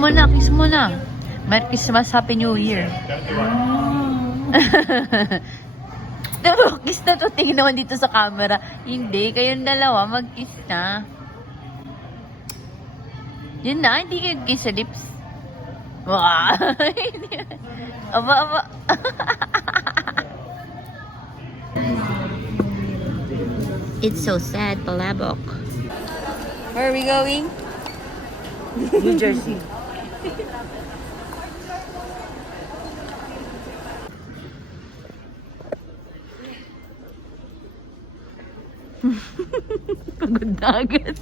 mo na, kiss mo na. Merry Christmas, Happy New Year. Pero kiss na to, tingin naman dito sa camera. Hindi, kayong dalawa, mag-kiss na. Yun na, hindi kayo kiss sa lips. Wow! Aba, aba. It's so sad, palabok. Where are we going? New Jersey. Pagod na agad.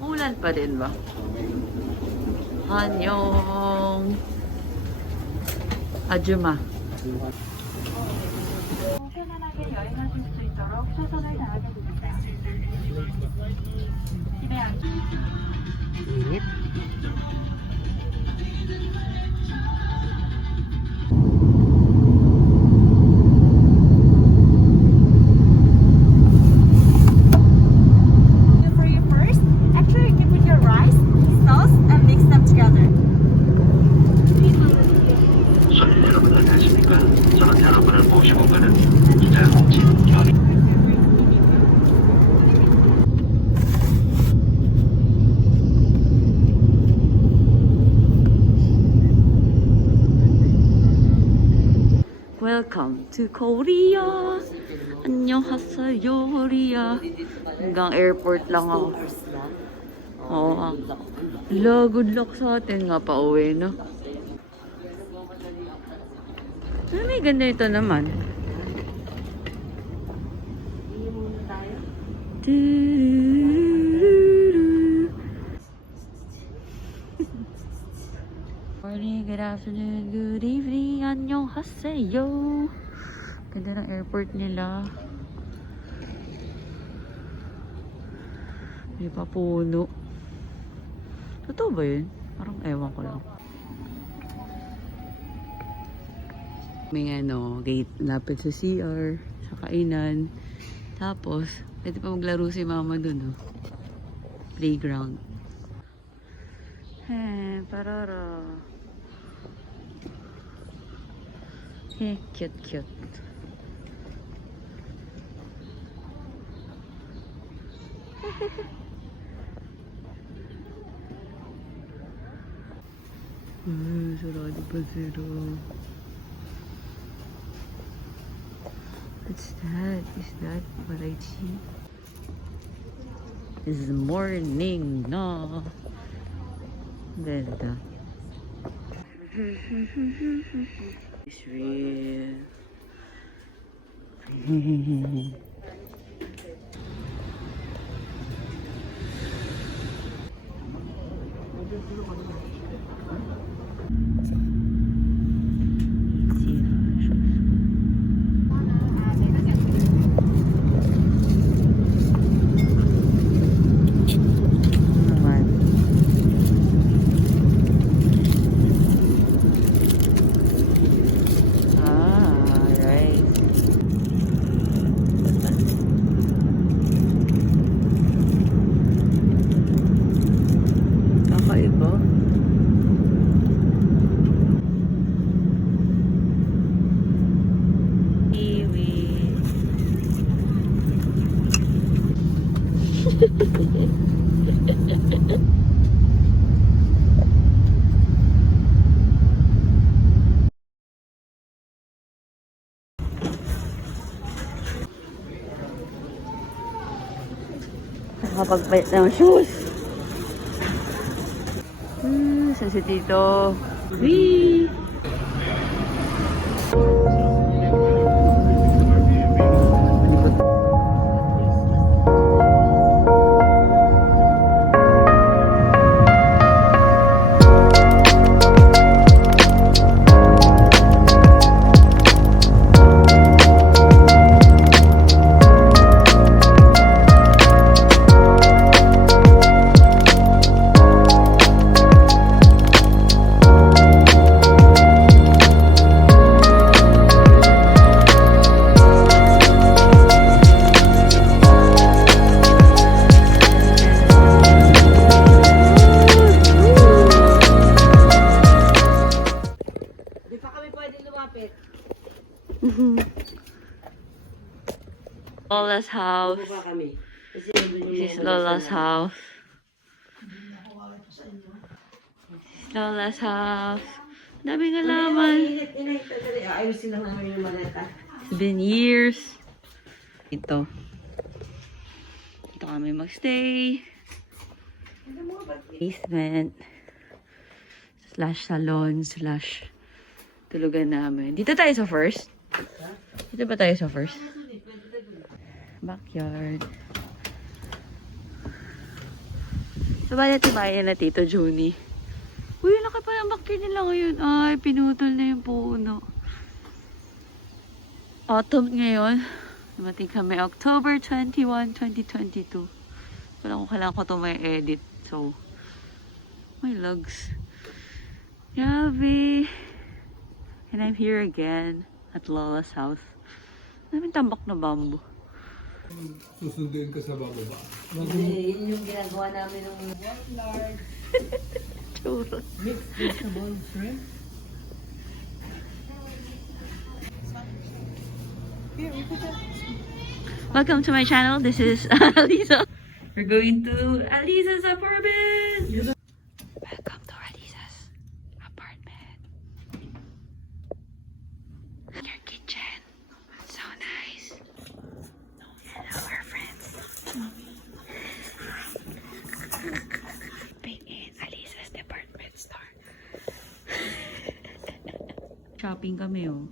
Ulan pa rin ba? Anyong. 아줌마. 편안하게 여행하실 수 있도록 최선을 다하겠습니다. 집에 Init. For you first, actually you can put your rice, sauce, and mix them together. 손님 여러분 안녕하십니까? 저는 여러분을 모시고 가는 이재홍 연희 Welcome to Korea. 안녕하세요, Korea. Hanggang airport lang ako. Oo. Good luck sa atin nga pa uwi, no? Ay, may ganda ito naman. Morning, good afternoon, good evening. 안녕하세요. Ganda ng airport nila. May pa puno. Totoo ba yun? Parang ewan ko lang. May gate lapit sa CR, sa kainan. Tapos, pwede pa maglaro si mama dun, playground. Parara. Cute, cute. Sarado pa zero. What's that? Is that what I see? It's morning na. Ganda. It's real. Nakapagpalit ng shoes. Saan si Tito? Wee! Lola's house. This is Lola's house. Lola's house. Daming halaman. Ayusin lang namin yung maleta. Been years. Ito. Ito kami magstay. Basement. Slash salon. Slash tulugan namin. Dito tayo sa first. Dito ba tayo sa first? Backyard. So, bayan na Tito Juni. Uy, laki pa ng backyard nila ngayon. Ay, pinutol na yung puno. Autumn ngayon. Dumating kami October 21, 2022. Wala kung kailangan ko ito may edit. So, my lugs. Grabe. And I'm here again at Lola's house. Daming tambak na bamboo. Susunduin ka sa bababa. Hindi, yun yung ginagawa namin ng Churros. mixed vegetable shrimp. Welcome to my channel. This is Alisa. We're going to Alisa's apartment. Welcome to Alisa's apartment. Your kitchen. So nice. Hello, our friends. Bring in Alisa's department store. Shopping kami, oh.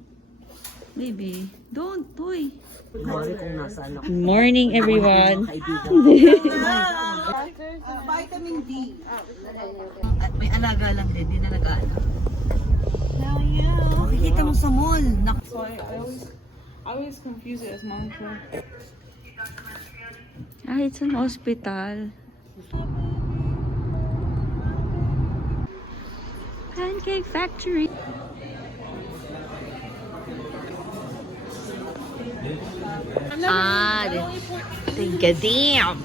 Baby, don't, toy. Mari kung nasa ano. Good morning, everyone. Vitamin D. At may alaga lang din, di na nag-aano. Now you. Makikita mo sa mall. So I always confuse it as monk. Ah, it's an hospital. Pancake factory. Ah, gadam.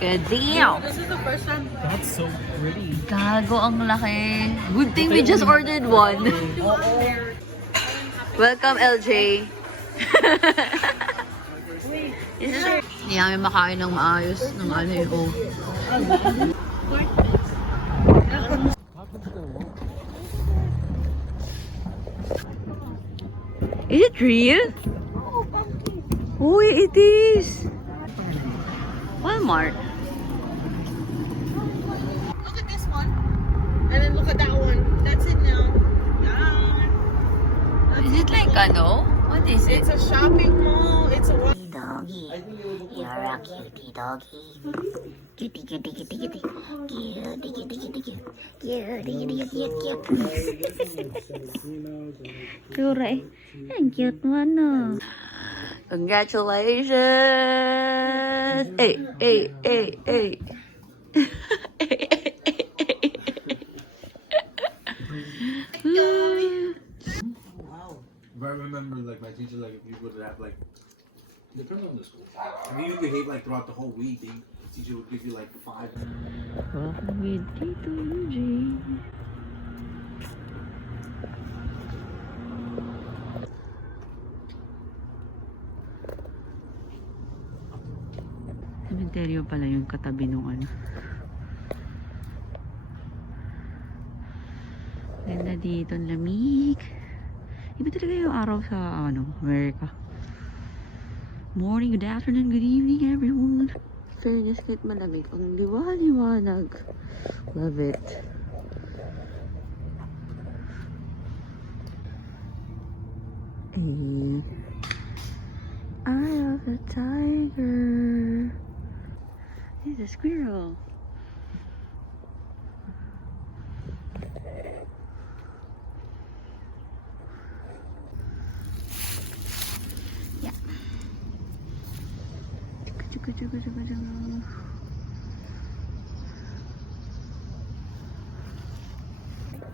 Gadam. This is the first time. That's so pretty. Gago, ang laki. Good thing we just ordered one. Welcome, LJ. Hindi namin makain ng maayos ng ano yun. Oh. Is it real? Uy, it is. Walmart. Look at this one, and then look at that one. That's it now. Is it like ano? What is it? It's a shopping mall. It's a what? Doggy, you're a cutie doggy. Cutie, cutie, cutie, cutie. Cutie, cutie, cutie, cutie. Cutie, cutie, cute, cute. Tura eh. Ang cute mo no. Congratulations! Hey, hey, hey, hey. If I remember, like, my teacher, like, if you would have, like, depends on the school. If you behave, like, throughout the whole week, the teacher would give you, like, 5. Welcome with Tito Eugene. Cementerio pala yung katabi nung ano. Ganda dito, ang lamig. Iba talaga yung araw sa ano, America. Morning, good afternoon, good evening everyone. Fairness, kahit malamig, ang liwanag. Love it. Hey. Eye of the tiger. He's a squirrel. Yeah.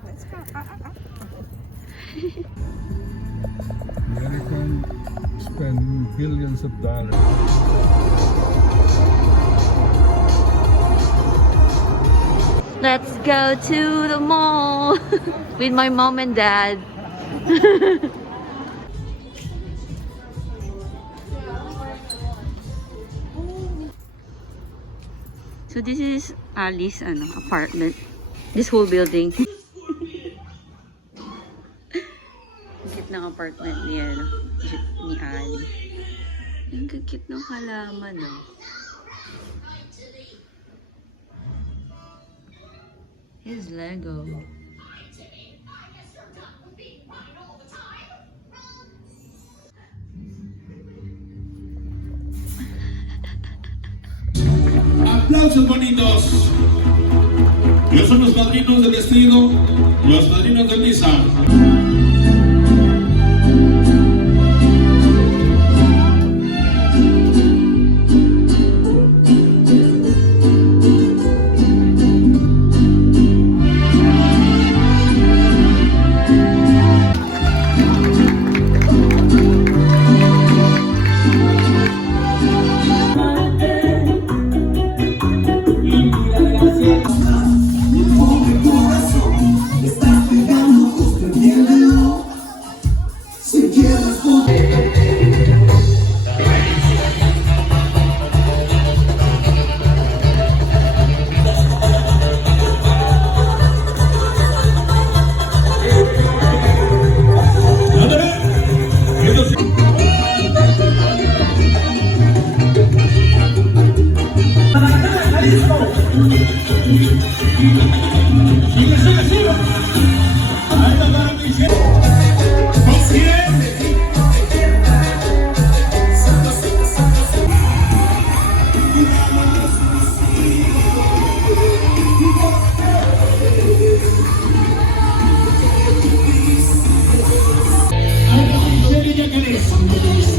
Let's go. American spend billions of dollars. Let's go to the mall with my mom and dad. So this is Ali's apartment. This whole building. Ang cute ng apartment ni Ali. Ang cute ng halaman, no? His Lego. Aplausos bonitos. Ellos son los padrinos del vestido, los padrinos de misa.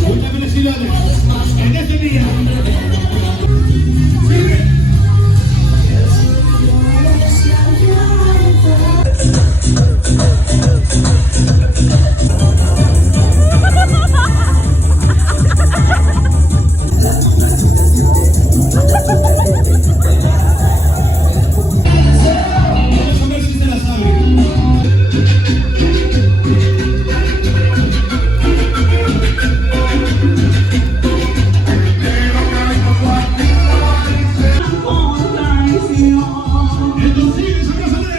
Muchas felicidades en este día. Vamos a ver si se la saben. Entonces, abrázale.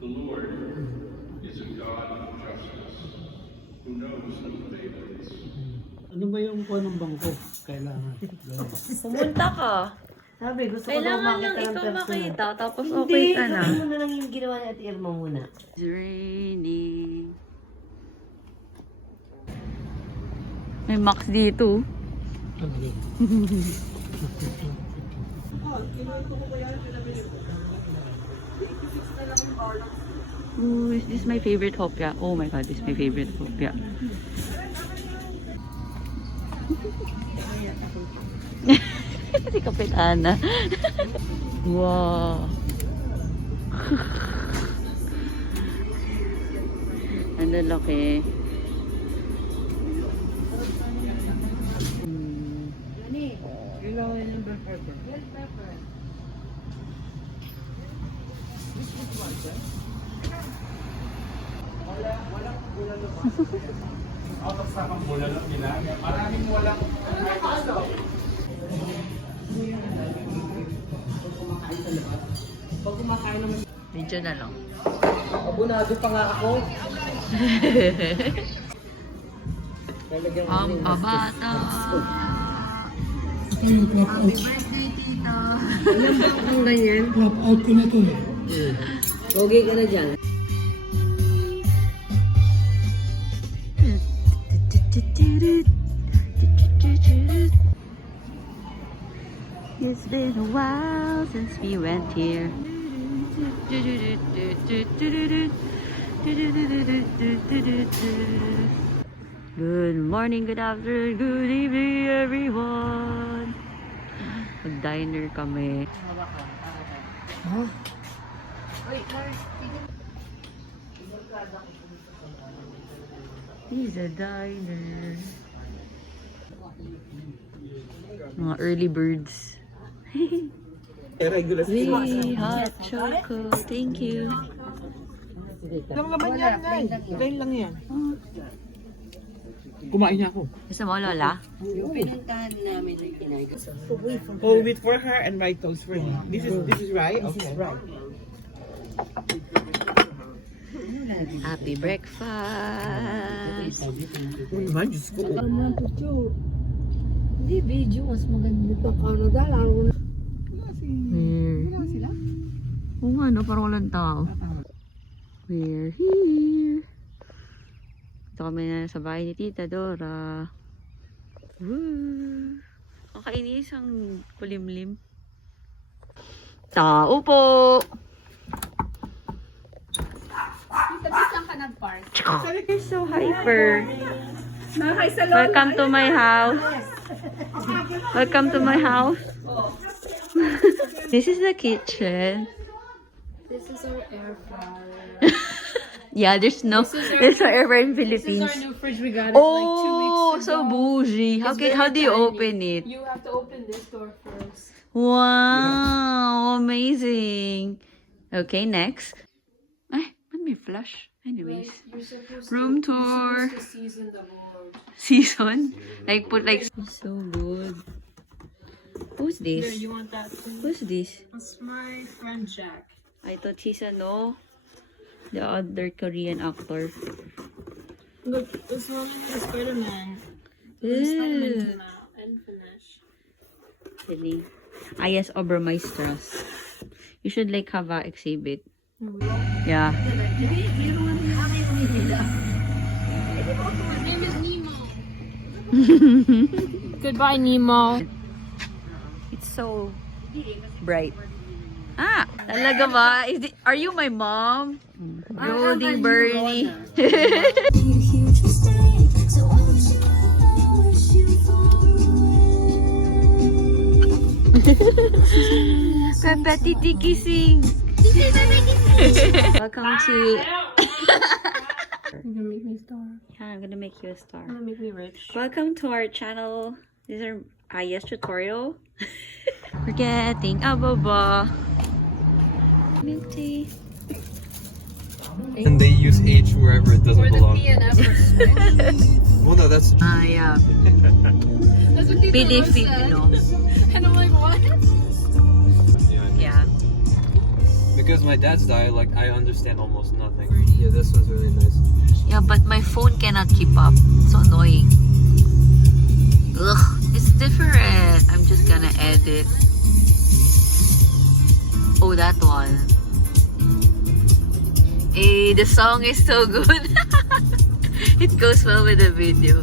The Lord is a God of justice, who knows the fables. Ano ba yung kuha ng bangko? Kailangan. Pumunta ka. Sabi, gusto ko daw Kailangan makita lang ng ito personal. makita, tapos Hindi, okay ka na. gawin mo na lang yung ginawa ni Ate Irma muna. It's raining. May max dito. Ooh, is this my favorite hopya? Oh my god, this is my favorite hopya. Si Kapitana. Wow. Ang lalaki. Kailangan yung bell pepper. Medyo na lang. Abunado pa nga ako. Ang kabata. Happy birthday, tita. Alam mo kung ganyan? Pop out ko na to. Pogi ka na dyan. It's been a while since we went here. Good morning, good afternoon, good evening, everyone. Mag-diner kami. He's a diner. Mga early birds. Hey, hot choco. Thank you. Lang naman yan, Nay. Plain lang yan. Kumain niya ako. Gusto mo, Lola? Whole wheat for her and white toast for me. This is right? Okay, right. Happy breakfast. Oh naman, Diyos ko. Hindi, video. Mas maganda pa Canada. Lalo na. Oo nga, no? Parang walang tao. We're here. Ito kami na sa bahay ni Tita Dora. Woo! Ang kainis, ang kulimlim. Tao po! You're so hyper. Welcome to my house. Welcome to my house. This is the kitchen. This is our air fryer. Yeah, there's no air fryer in Philippines. This is our new fridge. We got it Oh, like 2 weeks so ago. bougie. How It's do you very open it? You have to open this door first. Wow, amazing. Okay, next. Ay, let me flush. Anyways, You're supposed room to, tour. You're supposed to season the board. Season. Like put like so good. Who's Here, this? you want that too? Who's this? That's my friend Jack. I thought he's the other Korean actor. Look, this one is Spider-Man. Ew. Spider-Man now and finish. Really? Ah, yes, Obermeisters. You should like have a exhibit. Yeah. His name is Nemo. Goodbye, Nemo. It's so bright. Ah, talaga ba? Are you my mom? Golding Bernie. Papa Titi kissing. Welcome to. You're gonna make me star. Yeah, I'm gonna make you a star. You're gonna make me rich. Welcome to our channel. These are Aya's tutorial. We're getting a boba. Milk tea. And they use H wherever it doesn't For the belong. PNF respect. Well, no, that's Ah, yeah. That's what Tito Rose said. Filipino. And I'm like, what? Yeah. because my dad's dialect. I understand almost nothing. Yeah, this one's really nice. Yeah, but my phone cannot keep up. It's so annoying. Ugh, it's different. I'm just gonna edit. Oh, that one. Hey, the song is so good. It goes well with the video.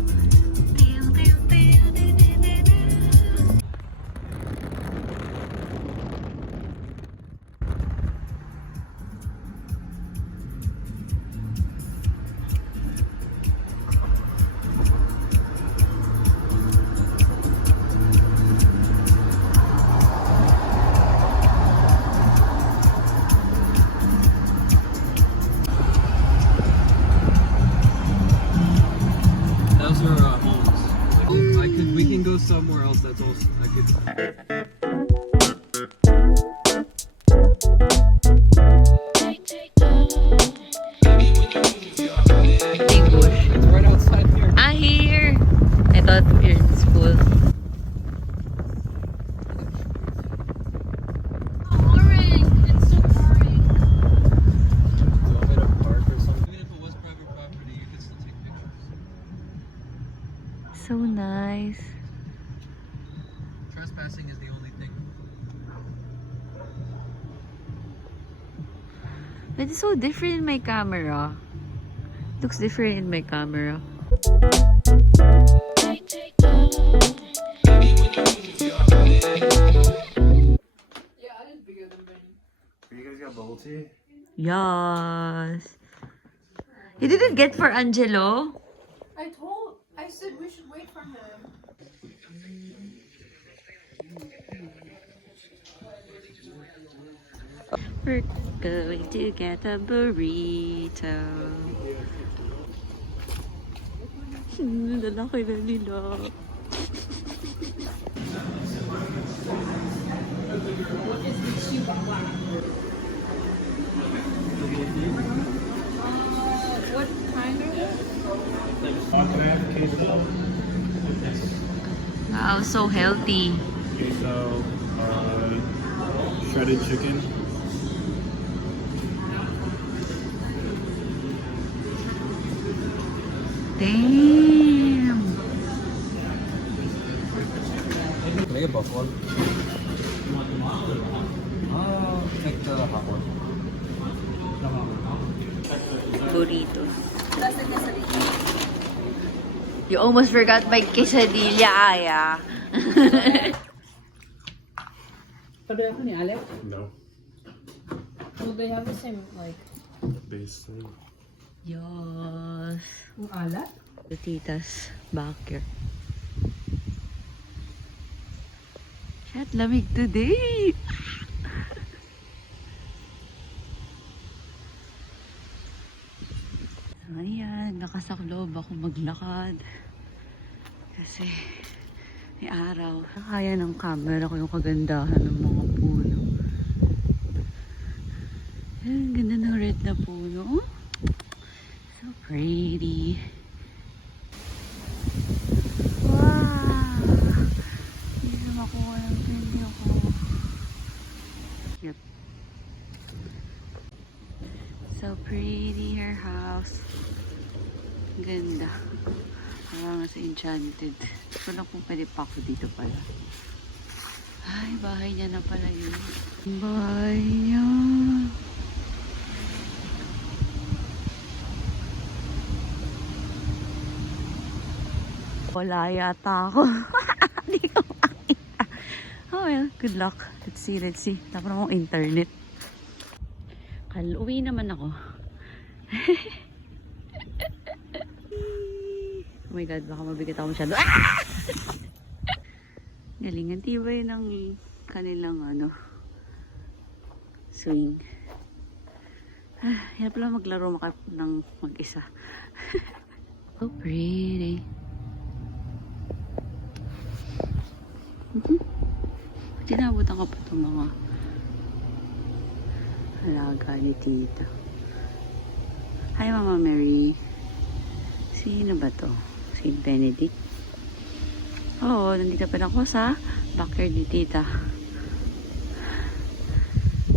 Those are homes. Like, we can go somewhere else. That's also I could. English. It's right outside here. Ah, here. I thought we were in school. Boring. It's so boring. Do you want me to park or something? Even if it was private property, you could still take pictures. So nice. Trespassing is the only thing. But it's so different in my camera. Looks different in my camera. You guys got bubble tea? Yes. You didn't get for Angelo? I said we should wait for him. We're going to get a burrito. Lalaki na nila. What kind of it? Wow, so healthy. Queso, shredded chicken. Damn. Can I get buffalo? Take the hot one. Burrito. You almost forgot my quesadilla, Aya. No. Well, they have the same, like, Base thing. Yes. yung alat. The tita's backyard. Shit, lamig today. Ayan, nakasaklob ako maglakad. Kasi may araw. Kaya ng camera ko yung kagandahan ng mga puno. Ayan, ganda ng red na puno. So pretty. Wow! Hindi na makuha ng video ko. Yep. So pretty, her house. Ganda. Parang nasa enchanted. Wala kung pwede pa ako dito pala. Ay, bahay niya na pala yun. Bahay niya. Wala yata ako. Hindi ko makita. Oh well, good luck. Let's see, let's see. Tapos namang internet. Uwi naman ako. Oh my god, baka mabigat ako masyado. Ah! Galingan tibay ng kanilang ano, swing. Hirap pala maglaro ng mag-isa. So pretty. Tinabutan ko pa itong mga alaga ni tita. Hi Mama Mary. Sino ba to? Saint Benedict? Oo, nandito pa ako sa backyard ni tita.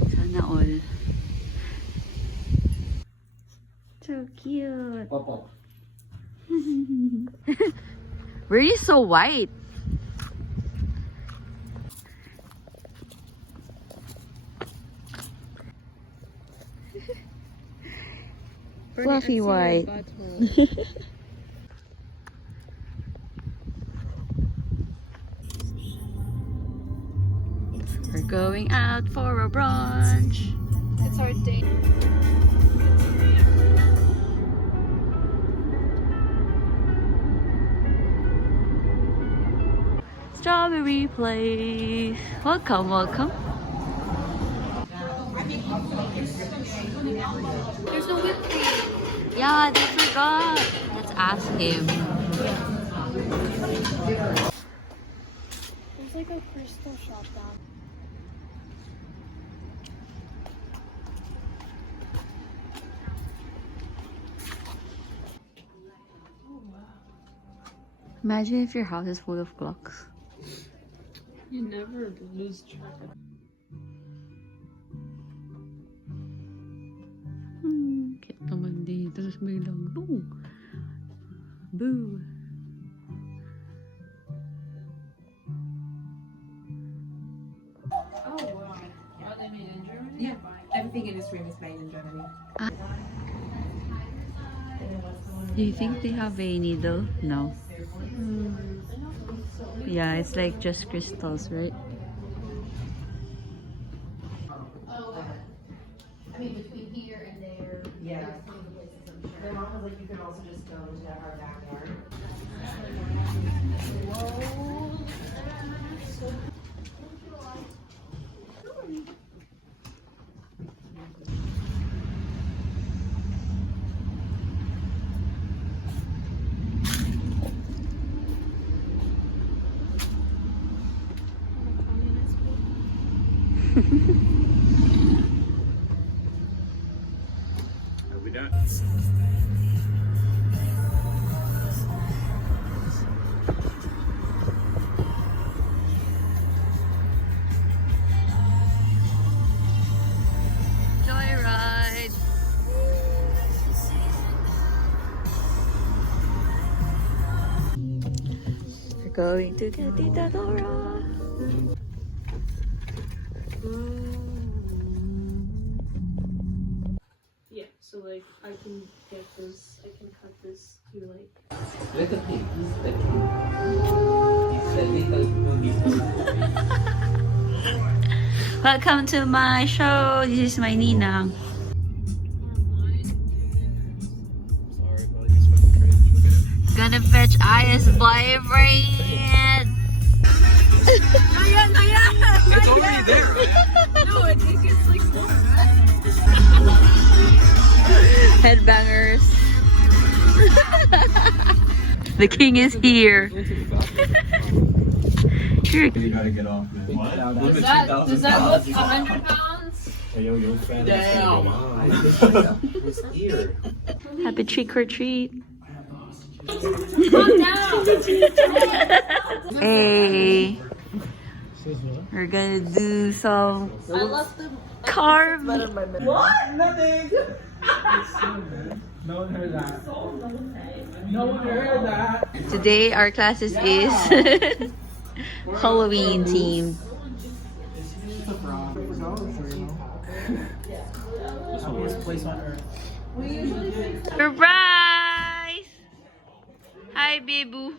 Sana all. So cute. Popo. Really so white. Fluffy white. We're going out for a brunch. It's our date. Strawberry place. Welcome, welcome. There's no whipped cream. Yeah, they forgot. Let's ask him. There's like a crystal shop down. Imagine if your house is full of clocks. You never lose track of Cute naman dito. Tapos biglang, boom. Boo. Oh wow. Are they made in Germany? Yeah. Everything in this room is made in Germany. Do you think they have a needle? No. Yeah, it's like just crystals, right? Yeah. My mom was like, you can also just go into our backyard. Are we done? Joyride. We're going to get Tita Dora. Yeah, so like I can get this, I can cut this to like. Let him think. Let him. It's a little movie. Welcome to my show. This is my Ninang. Sorry, but it's fucking crazy. Gonna fetch Aya's boyfriend. It's already there, right? No, it gets like more. Headbangers. The king is here. Sure. You gotta get off, man. Does that look 100 pounds? Hey, yo, you're a fan His ear. Happy trick or treat. Calm down. Hey. We're gonna do some I left them. carve. What? Nothing. No one heard that. No one heard that. Today our classes is Halloween themed. Happiest place on earth. Surprise! Hi, Bibu.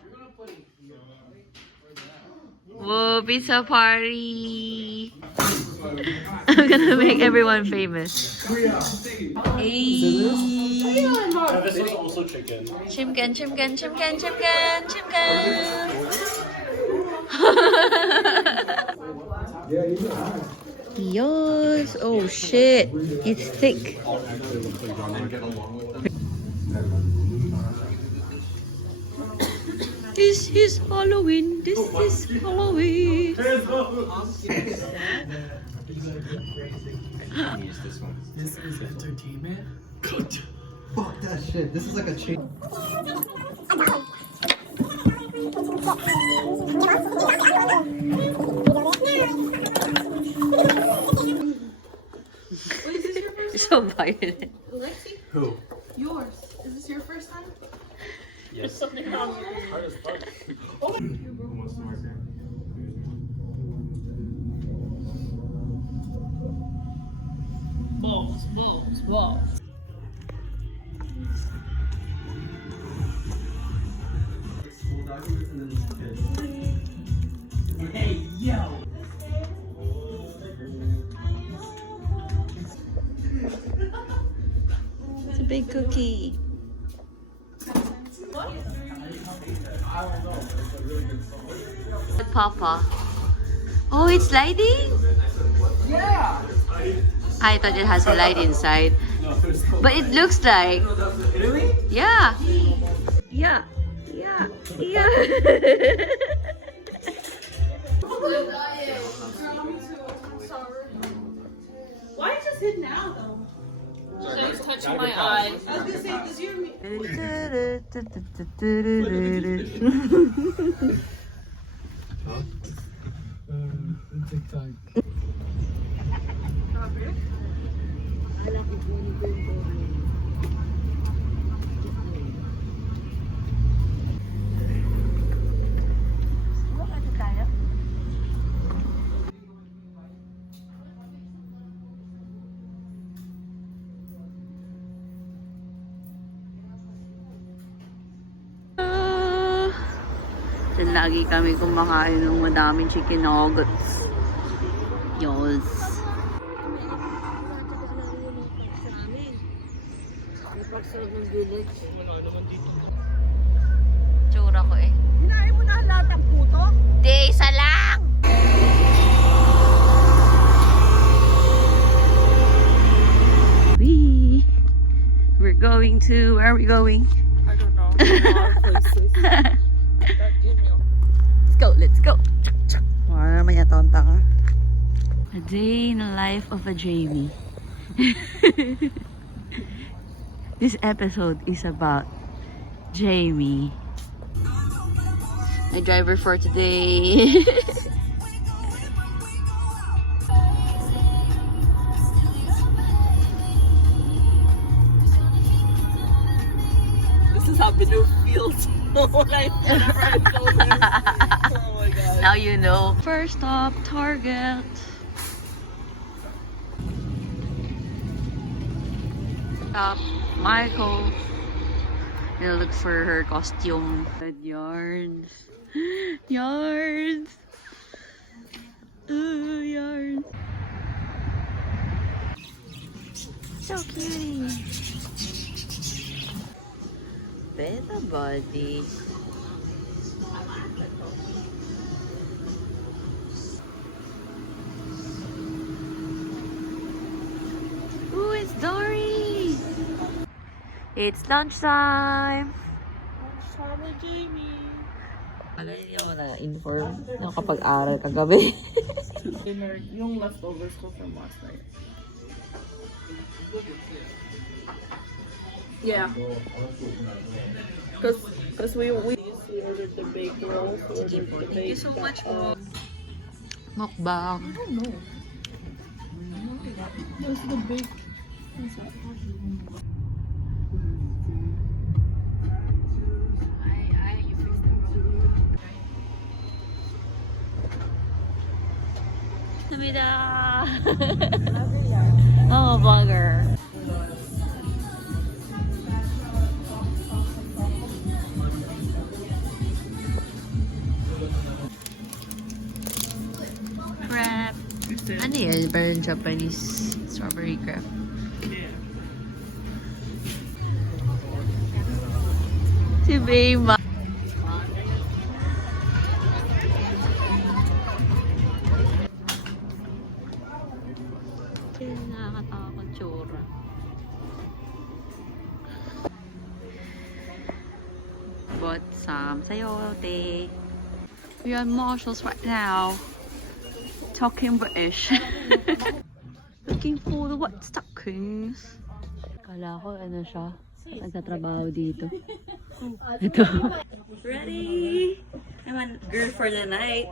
Whoa, pizza party! I'm gonna make everyone famous. Hey. This one's also chicken. Chimkan, chimkan, chimkan, chimkan, chimkan. Yes. Oh shit. It's thick. This is Halloween. This is Halloween. This is entertainment. Fuck that shit. This is like a chain. So violent. Alexi, Who? yours. Is this your first time? Yes. Something wrong. Hard as fuck. Who wants to mark there? Balls, balls, balls. Hey, yo. It's a big cookie. Papa. Oh, it's lighting? Yeah. I thought it has a light inside. But it looks like. Really? Yeah. Yeah. Yeah. Yeah. Why is this hidden now though? It's touching my eyes. I was gonna say, does your TikTok. Diyan lagi kami kumakain ng madaming chicken nuggets. Yes. Tsura ko eh. Hinahin mo na lahat ng puto? Di, isa lang! We're going to... Where are we going? I don't know. Places. Let's go! Wala naman yata ang taka. A day in the life of a Jamie. This episode is about Jamie. My driver for today. This is how Binu feels whenever I go there. Oh my god. Now you know. First stop, Target. Stop, Michael. Gonna look for her costume. Yarns. Yarns. Ooh, yarns. So cute. Better body. Ooh, it's Dory! It's lunchtime! Sama Jamie. Alam niyo ako na-inform na kapag-aral kagabi. Dinner, yung leftovers ko from last night. Yeah. Cause we ordered the baked rolls. Thank you so much po. Mukbang. I don't know. What's the baked? Tumida! Oh, bugger. Crab. Ano yan? Parang Japanese strawberry crab. Si Bayma. Nakakatakot tsura. Bought some sayote. We are at Marshall's right now. Talking British. Looking for the white stockings. Kala ko ano siya. Nagtatrabaho dito. Ito. Ready? I'm a girl for the night.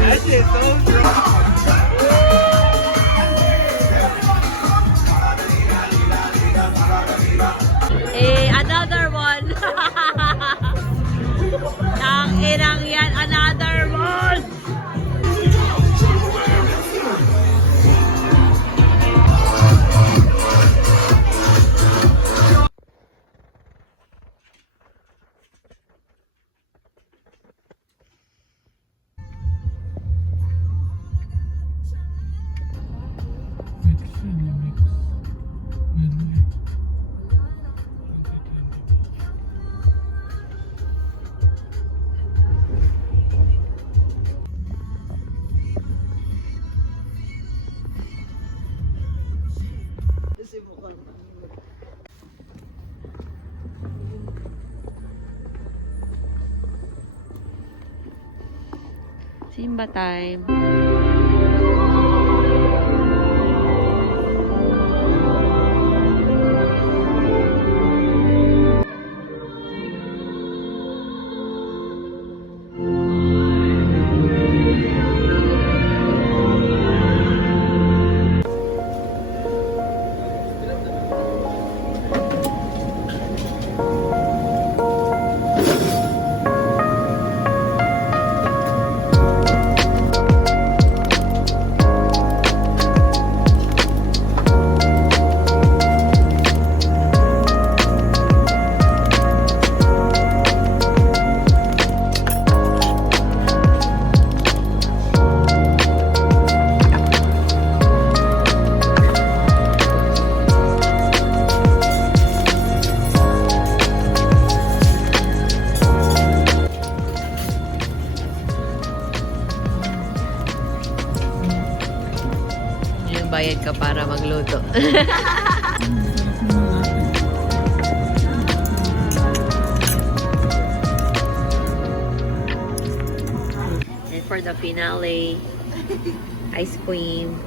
That shit's so drunk. Another one. Ang inang yan, another one. Simba time. magbabayad ka para magluto. And for the finale, ice cream.